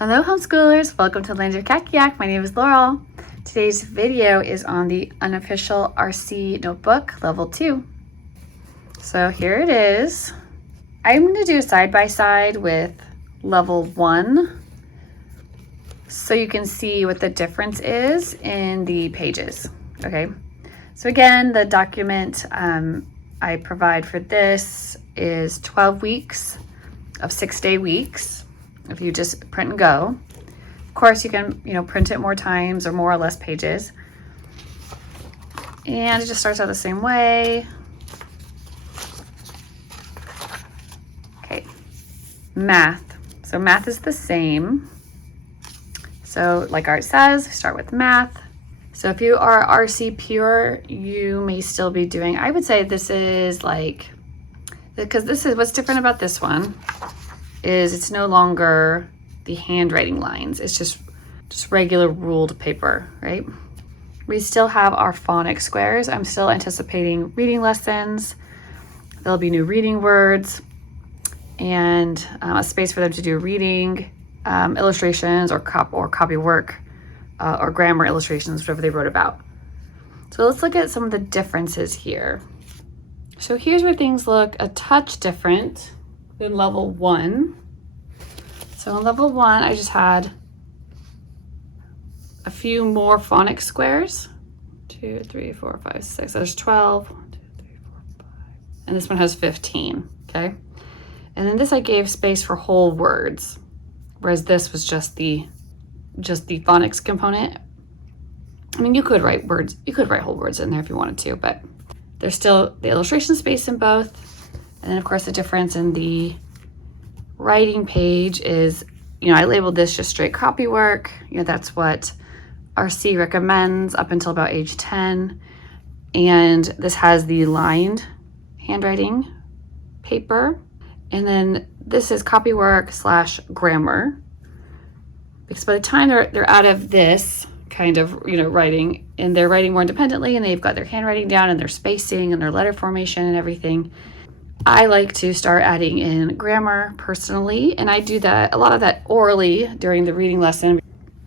Hello homeschoolers, welcome to Land Your Kakiak. My name is Laurel. Today's video is on the Unofficial RC Notebook Level 2. So here it is. I'm going to do a side-by-side with Level 1 so you can see what the difference is in the pages. Okay, so again, the document I provide for this is 12 weeks of 6-day weeks. If you just print and go. Of course, you can, print it more times or more or less pages. And it just starts out the same way. Okay, math. So math is the same. So like art says, we start with math. So if you are RC pure, you may still be doing, I would say this is like, because this is what's different about this one is it's no longer the handwriting lines. It's just regular ruled paper, right? We still have our phonics squares. I'm still anticipating reading lessons. There'll be new reading words and a space for them to do reading, illustrations or copy work or grammar illustrations, whatever they wrote about. So let's look at some of the differences here. So here's where things look a touch different in level 1. So in level 1, I just had a few more phonics squares. 2, 3, 4, 5, 6. There's 12. 1, 2, 3, 4, 5. And this one has 15. Okay. And then this I gave space for whole words, whereas this was just the phonics component. I mean, you could write words. You could write whole words in there if you wanted to, but there's still the illustration space in both. And then of course the difference in the writing page is, I labeled this just straight copy work. That's what RC recommends up until about age 10. And this has the lined handwriting paper. And then this is copy work / grammar. Because by the time they're out of this kind of, writing, and they're writing more independently and they've got their handwriting down and their spacing and their letter formation and everything, I like to start adding in grammar personally, and I do a lot of that orally during the reading lesson.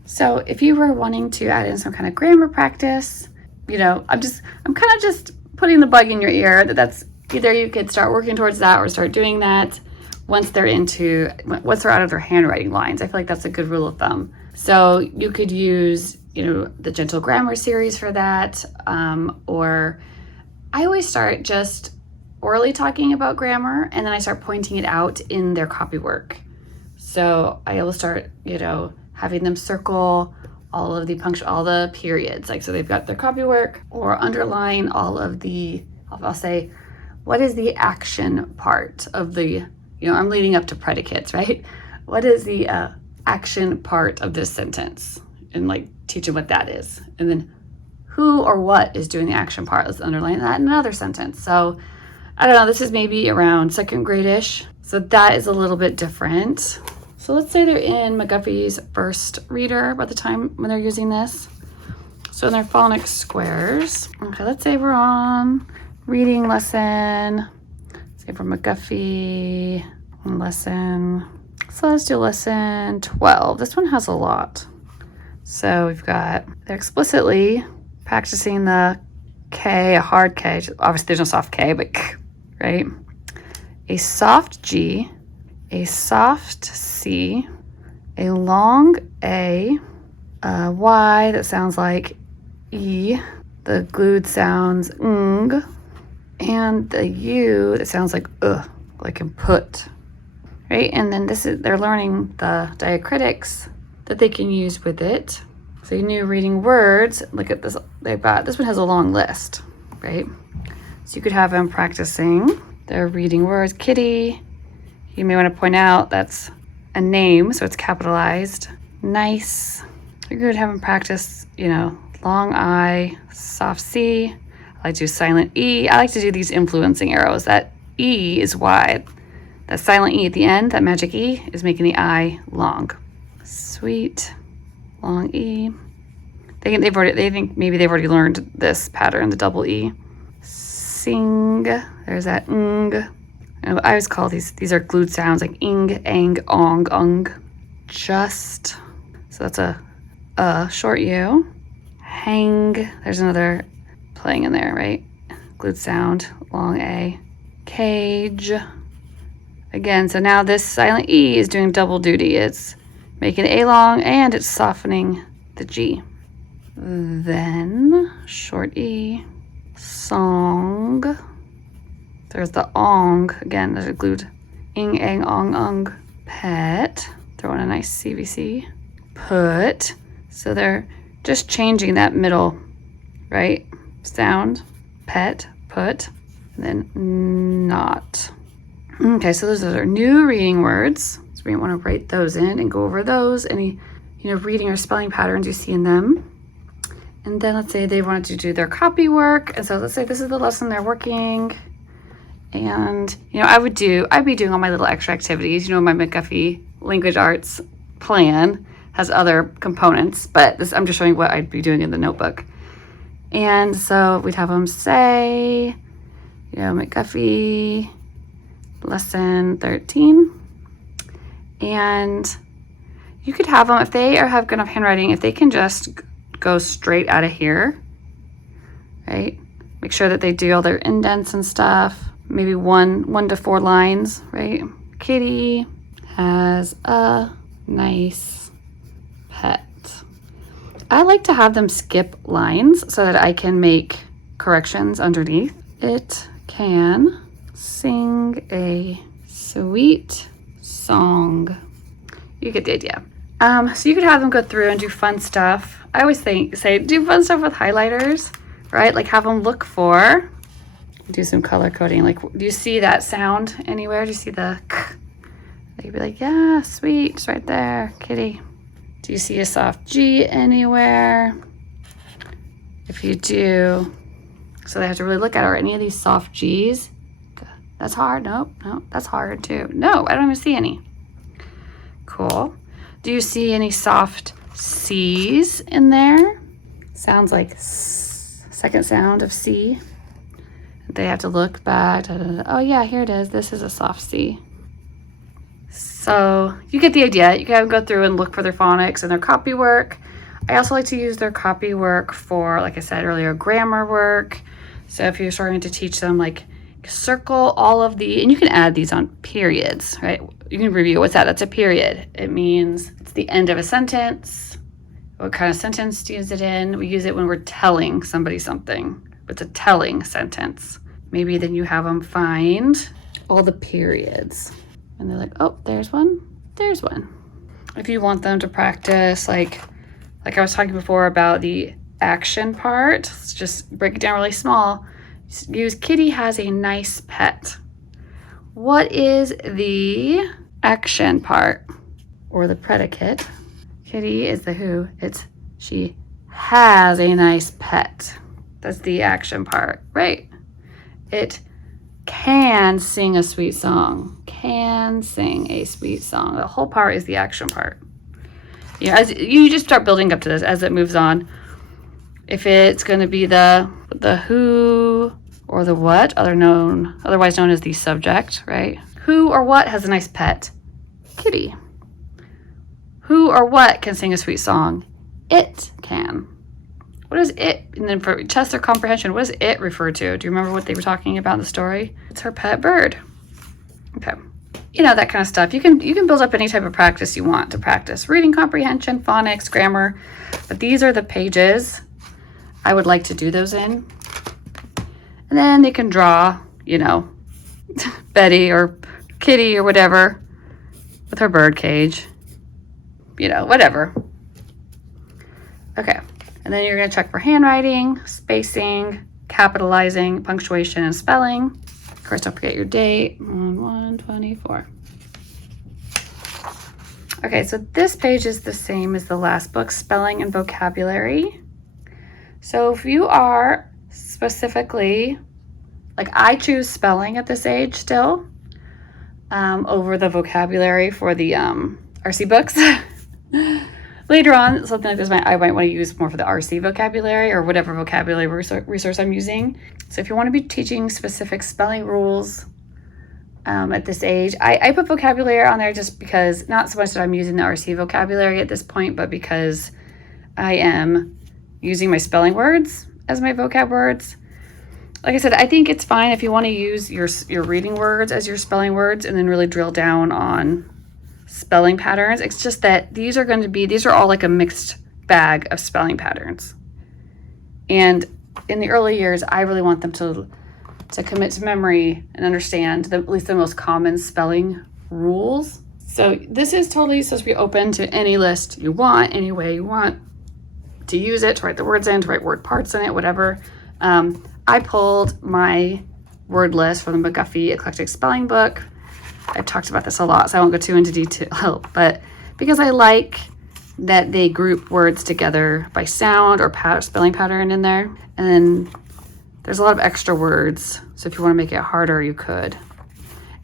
So if you were wanting to add in some kind of grammar practice, I'm kind of just putting the bug in your ear that's either you could start working towards that or start doing that once they're out of their handwriting lines. I feel like that's a good rule of thumb. So you could use, the Gentle Grammar series for that, or I always start just orally talking about grammar, and then I start pointing it out in their copy work. So I will start, having them circle all of the periods. Like, so they've got their copy work, or underline all of I'll say, what is the action part of the, I'm leading up to predicates, right? What is the action part of this sentence? And like teach them what that is. And then who or what is doing the action part? Let's underline that in another sentence. So I don't know, this is maybe around second grade-ish. So that is a little bit different. So let's say they're in McGuffey's first reader by the time when they're using this. So in their phonics squares, okay, let's say we're on reading lesson, say for McGuffey lesson. So let's do lesson 12. This one has a lot. So they're explicitly practicing the K, a hard K. Obviously there's no soft K, but K, right? A soft G, a soft C, a long A Y that sounds like E, the glued sounds ng, and the U that sounds like like in put, right? And then they're learning the diacritics that they can use with it. So new reading words, look at this, this one has a long list, right? So you could have them practicing their reading words. Kitty, you may want to point out that's a name, so it's capitalized. Nice, you could have them practice, long I, soft C. I like to do silent E. I like to do these influencing arrows. That E is wide. That silent E at the end, that magic E, is making the I long. Sweet, long E. They think maybe they've already learned this pattern, the double E. Sing, there's that ng. I always call these are glued sounds like ing, ang, ong, ung. just. So that's a short U. Hang, there's another playing in there, right? Glued sound, long A. Cage. Again, so now this silent E is doing double duty. It's making A long and it's softening the G. Then short E, song. There's the ong. Again, there's a glued ing, ang, ong, ung. Pet. Throw in a nice CVC. Put. So they're just changing that middle, right? Sound. Pet, put, and then not. Okay, so those are new reading words. So we want to write those in and go over those, any, reading or spelling patterns you see in them. And then let's say they wanted to do their copy work. And so let's say this is the lesson they're working. And, I'd be doing all my little extra activities. My McGuffey language arts plan has other components, but I'm just showing what I'd be doing in the notebook. And so we'd have them say, McGuffey lesson 13. And you could have them, if they have good enough handwriting, if they can just go straight out of here, right? Make sure that they do all their indents and stuff. Maybe one to 4 lines, right? Kitty has a nice pet. I like to have them skip lines so that I can make corrections underneath. It can sing a sweet song. You get the idea. So you could have them go through and do fun stuff. I always say do fun stuff with highlighters, right? Like have them look for, do some color coding. Like, do you see that sound anywhere? Do you see the k? They'd be like, yeah, sweet, it's right there, kitty. Do you see a soft G anywhere? If you do, so they have to really look at, are any of these soft G's? That's hard. Nope, that's hard too. No, I don't even see any. Cool. Do you see any soft C's in there? Sounds like second sound of C. They have to look back. Oh yeah, here it is. This is a soft C. So you get the idea. You can go through and look for their phonics and their copy work. I also like to use their copy work for, like I said earlier, grammar work. So if you're starting to teach them, like circle all of the, and you can add these on periods, right? You can review what's that? That's a period. It means it's the end of a sentence. What kind of sentence do you use it in? We use it when we're telling somebody something. It's a telling sentence. Maybe then you have them find all the periods. And they're like, oh, there's one, there's one. If you want them to practice, like I was talking before about the action part, let's just break it down really small. Use Kitty has a nice pet. What is the action part or the predicate? Kitty is the who. It's she has a nice pet. That's the action part, right? It can sing a sweet song. Can sing a sweet song. The whole part is the action part. As you just start building up to this as it moves on. If it's going to be the who or the what, otherwise known as the subject, right? Who or what has a nice pet? Kitty. Who or what can sing a sweet song? It can. What is it? And then for test their comprehension, what does it refer to? Do you remember what they were talking about in the story? It's her pet bird. Okay. That kind of stuff. You can build up any type of practice you want to practice. Reading comprehension, phonics, grammar. But these are the pages I would like to do those in. And then they can draw, Betty or Kitty or whatever with her bird cage. Whatever. Okay. And then you're going to check for handwriting, spacing, capitalizing, punctuation, and spelling. Of course, don't forget your date on 1/24. Okay, so this page is the same as the last book, spelling and vocabulary. So if you are specifically, like I choose spelling at this age still, over the vocabulary for the RC books. Later on, something like this, I might want to use more for the RC vocabulary or whatever vocabulary resource I'm using. So if you want to be teaching specific spelling rules at this age. I put vocabulary on there just because, not so much that I'm using the RC vocabulary at this point, but because I am using my spelling words as my vocab words. Like I said, I think it's fine if you want to use your reading words as your spelling words and then really drill down on spelling patterns. It's just that these are all like a mixed bag of spelling patterns. And in the early years, I really want them to commit to memory and understand at least the most common spelling rules. So this is totally supposed to be open to any list you want, any way you want to use it, to write the words in, to write word parts in it, whatever. I pulled my word list from the McGuffey Eclectic Spelling Book. I've talked about this a lot, so I won't go too into detail, but because I like that they group words together by sound or spelling pattern in there. And then there's a lot of extra words, so if you want to make it harder, you could.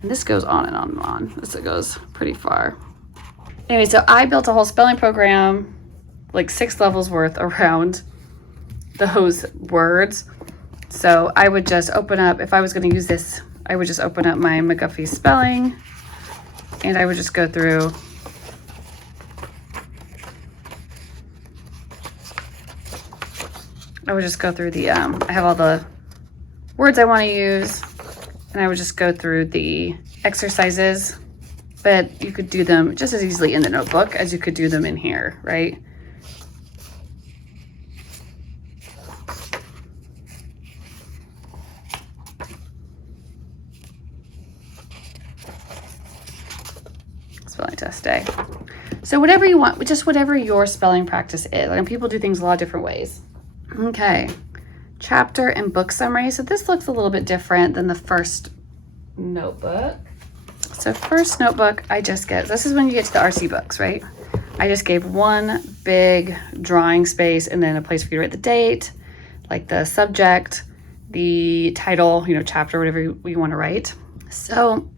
And this goes on and on and on. This goes pretty far. Anyway, so I built a whole spelling program, like 6 levels worth, around those words. So I would just open up, if I was going to use this, I would just open up my McGuffey spelling, and I would just go through the, I have all the words I want to use, and I would just go through the exercises, but you could do them just as easily in the notebook as you could do them in here, right? Spelling test day. So whatever you want, just whatever your spelling practice is. Like, people do things a lot of different ways. Okay, chapter and book summary. So this looks a little bit different than the first notebook. So first notebook, this is when you get to the RC books, right? I just gave one big drawing space and then a place for you to write the date, like the subject, the title, chapter, whatever you want to write. So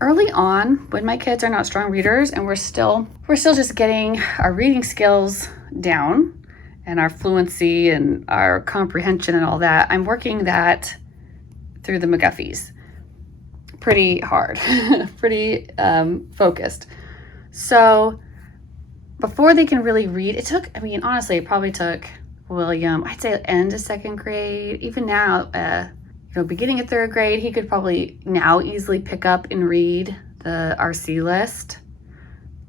early on, when my kids are not strong readers and we're still just getting our reading skills down and our fluency and our comprehension and all that, I'm working that through the McGuffies pretty hard, pretty focused. So before they can really read, honestly, it probably took William, I'd say end of 2nd grade, even now, beginning of 3rd grade, he could probably now easily pick up and read the RC list.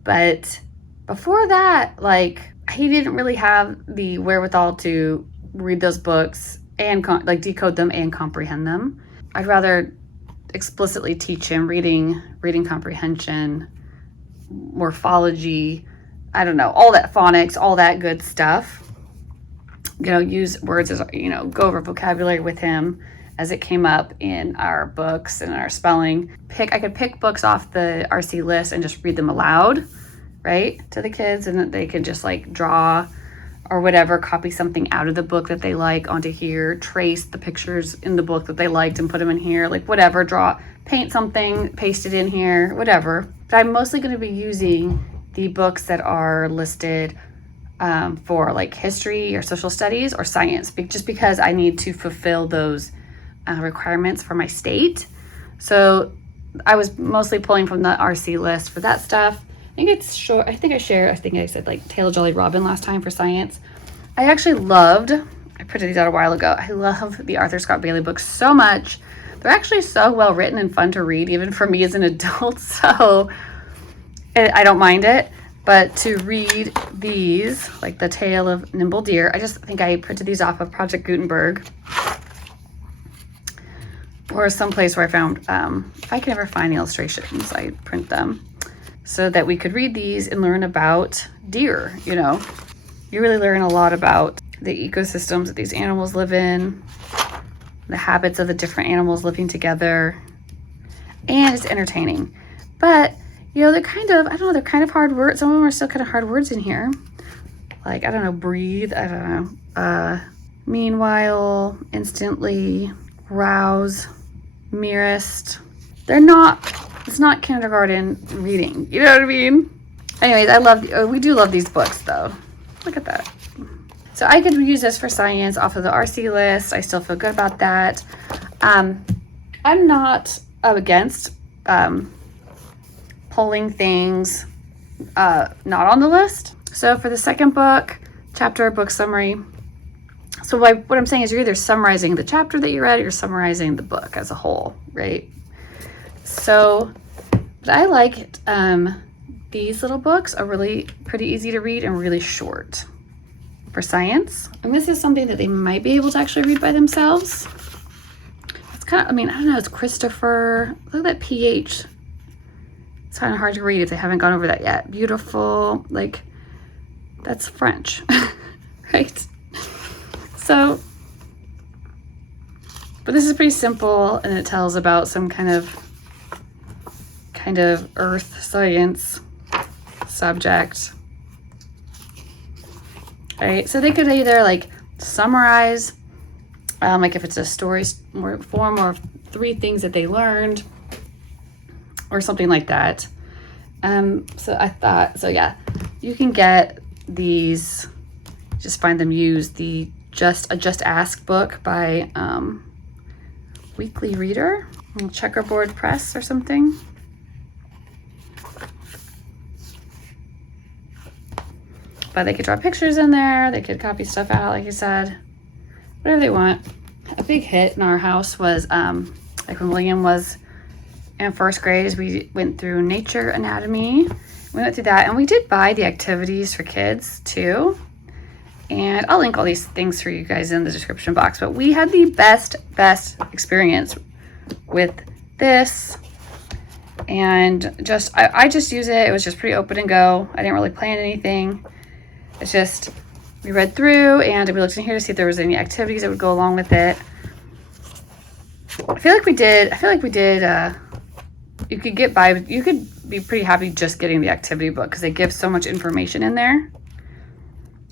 But before that, he didn't really have the wherewithal to read those books and decode them and comprehend them. I'd rather explicitly teach him reading comprehension, morphology, all that phonics, all that good stuff. Use words as, go over vocabulary with him as it came up in our books and our spelling. I could pick books off the RC list and just read them aloud, right, to the kids, and that they could just draw or whatever, copy something out of the book that they like onto here, trace the pictures in the book that they liked and put them in here, whatever, paint something, paste it in here, whatever. But I'm mostly going to be using the books that are listed for history or social studies or science, just because I need to fulfill those requirements for my state. So I was mostly pulling from the RC list for that stuff. I think I said Tale of Jolly Robin last time for science. I printed these out a while ago. I love the Arthur Scott Bailey books so much. They're actually so well written and fun to read, even for me as an adult. So I don't mind it. But to read these, like the Tale of Nimble Deer, I just think I printed these off of Project Gutenberg, or someplace where I found, if I can ever find the illustrations, I print them so that we could read these and learn about deer. You really learn a lot about the ecosystems that these animals live in, the habits of the different animals living together, and it's entertaining. But they're kind of hard words. Some of them are still kind of hard words in here. Breathe, meanwhile, instantly, rouse, merest. It's not kindergarten reading. You know what I mean? Anyways, we do love these books though. Look at that. So I could use this for science off of the RC list. I still feel good about that. I'm not against pulling things not on the list. So for the second book, chapter book summary. So what I'm saying is you're either summarizing the chapter that you read or you're summarizing the book as a whole, right? So, but I liked these little books are really pretty easy to read and really short for science. And this is something that they might be able to actually read by themselves. It's kind of, I mean, I don't know, it's Christopher. Look at that PH. It's kind of hard to read if they haven't gone over that yet. Beautiful, like, that's French, right? So, but this is pretty simple, and it tells about some kind of earth science subject. Right, so they could either like summarize, like if it's a story form or 3 things that they learned or something like that. So I thought, so yeah, you can get these, just find them used, the Just Ask book by Weekly Reader, Checkerboard Press or something. But they could draw pictures in there, they could copy stuff out, like you said, whatever they want. A big hit in our house was, like when William was in 1st grade, we went through Nature Anatomy. We went through that, and we did buy the activities for kids too. And I'll link all these things for you guys in the description box, but we had the best experience with this. And just, I just use it. It was just pretty open and go. I didn't really plan anything. It's just, we read through and we looked in here to see if there was any activities that would go along with it. I feel like we did, you could be pretty happy just getting the activity book because they give so much information in there.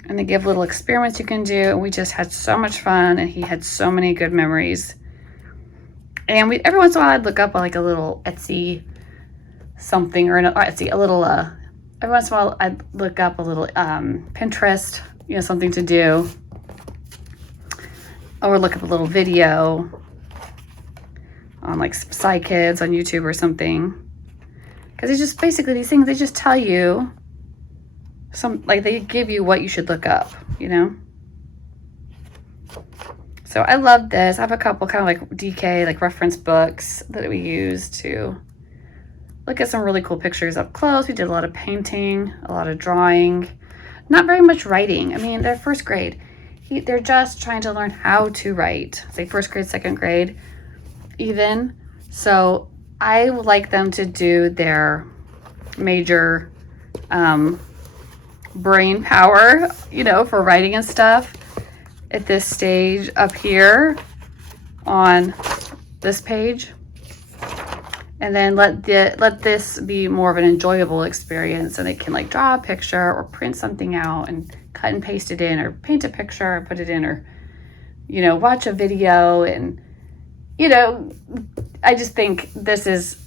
And they give little experiments you can do. And we just had so much fun, and he had so many good memories. And every once in a while I'd look up like a little Etsy something, or every once in a while I'd look up a little Pinterest, something to do, or look up a little video on like Psy Kids on YouTube or something, because it's just basically these things, they just tell you they give you what you should look up, So I love this. I have a couple kind of like DK, like reference books that we use to look at some really cool pictures up close. We did a lot of painting, a lot of drawing, not very much writing. I mean, they're 1st grade. They're just trying to learn how to write, say 1st grade, 2nd grade, even. So I would like them to do their major brain power, for writing and stuff at this stage up here on this page. And then let this be more of an enjoyable experience, and they can like draw a picture or print something out and cut and paste it in, or paint a picture and put it in, or watch a video. And I just think this is,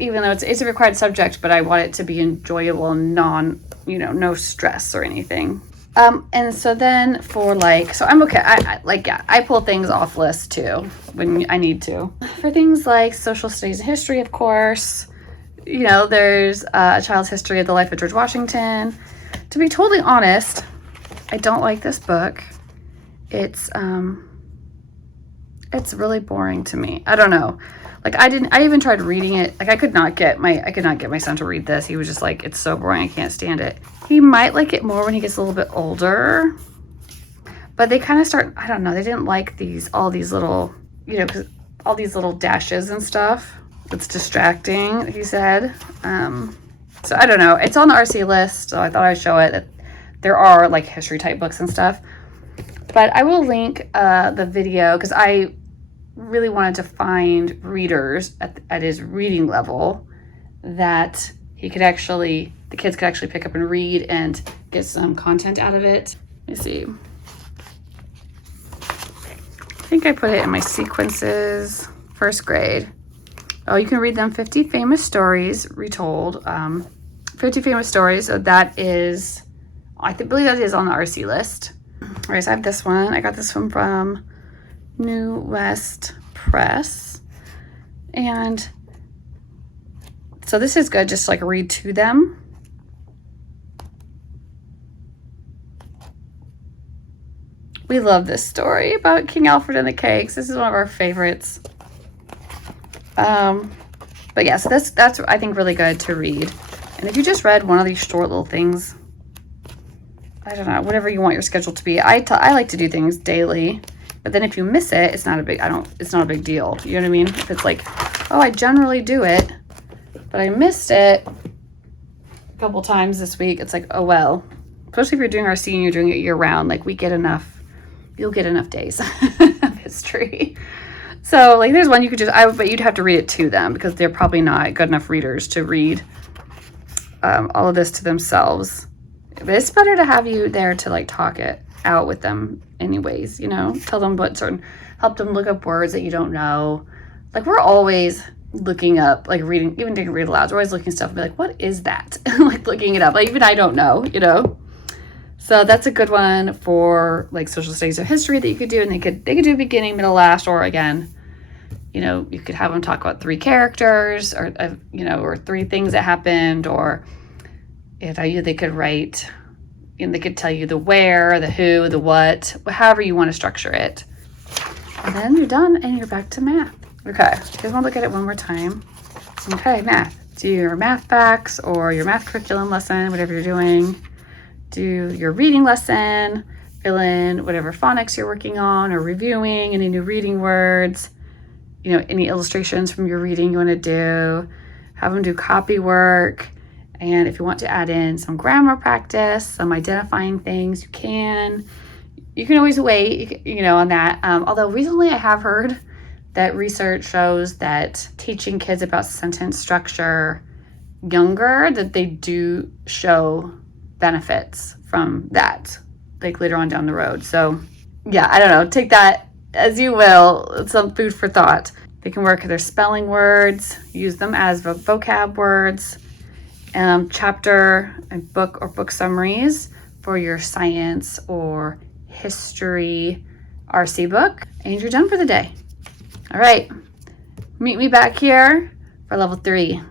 even though it's a required subject, but I want it to be enjoyable and no stress or anything. And so then for so I'm okay. I pull things off lists too when I need to. For things like social studies and history, of course, there's a child's history of the life of George Washington. To be totally honest, I don't like this book. It's really boring to me. I don't know. I even tried reading it. I could not get my son to read this. He was just like, it's so boring, I can't stand it. He might like it more when he gets a little bit older. But they kind of start, I don't know, they didn't like all these little, all these little dashes and stuff. It's distracting, he said. So I don't know. It's on the RC list, so I thought I'd show it. That there are like history type books and stuff. But I will link the video, because I really wanted to find readers at his reading level that the kids could actually pick up and read and get some content out of it. Let me see. I think I put it in my sequences, 1st grade. Oh, you can read them 50 famous stories retold. 50 famous stories. So that is, believe that is on the RC list. All right, so I have this one. I got this one from New West Press. And So this is good, just like read to them. We love this story about King Alfred and the Cakes. This is one of our favorites. But yeah, so that's I think really good to read. And if you just read one of these short little things, I don't know, whatever you want your schedule to be. I like to do things daily, but then if you miss it, it's not a big deal. You know what I mean? If it's like, oh, I generally do it, but I missed it a couple times this week, it's like, oh well. Especially if you're doing RC and you're doing it year round, like you'll get enough days of history. So like there's one you could but you'd have to read it to them because they're probably not good enough readers to read all of this to themselves. But it's better to have you there to like talk it out with them anyways, you know, tell them help them look up words that you don't know. Like we're always looking up, like reading, even doing read alouds, we're always looking stuff and be like, what is that? Like looking it up, like even I don't know, you know? So that's a good one for like social studies or history that you could do. And they could do beginning, middle, last, or again, you know, you could have them talk about 3 characters or, you know, or 3 things that happened, or they could write, and they could tell you the where, the who, the what, however you want to structure it. And then you're done and you're back to math. Okay, you guys want to look at it one more time? Okay, math. Do your math facts or your math curriculum lesson, whatever you're doing. Do your reading lesson, fill in whatever phonics you're working on or reviewing, any new reading words, you know, any illustrations from your reading you want to do. Have them do copy work. And if you want to add in some grammar practice, some identifying things, you can. You can always wait, you know, on that. Although recently I have heard that research shows that teaching kids about sentence structure younger, that they do show benefits from that, like later on down the road. So yeah, I don't know, take that as you will. It's some food for thought. They can work their spelling words, use them as vocab words, chapter and book summaries for your science or history RC book, and you're done for the day. All right, meet me back here for level 3.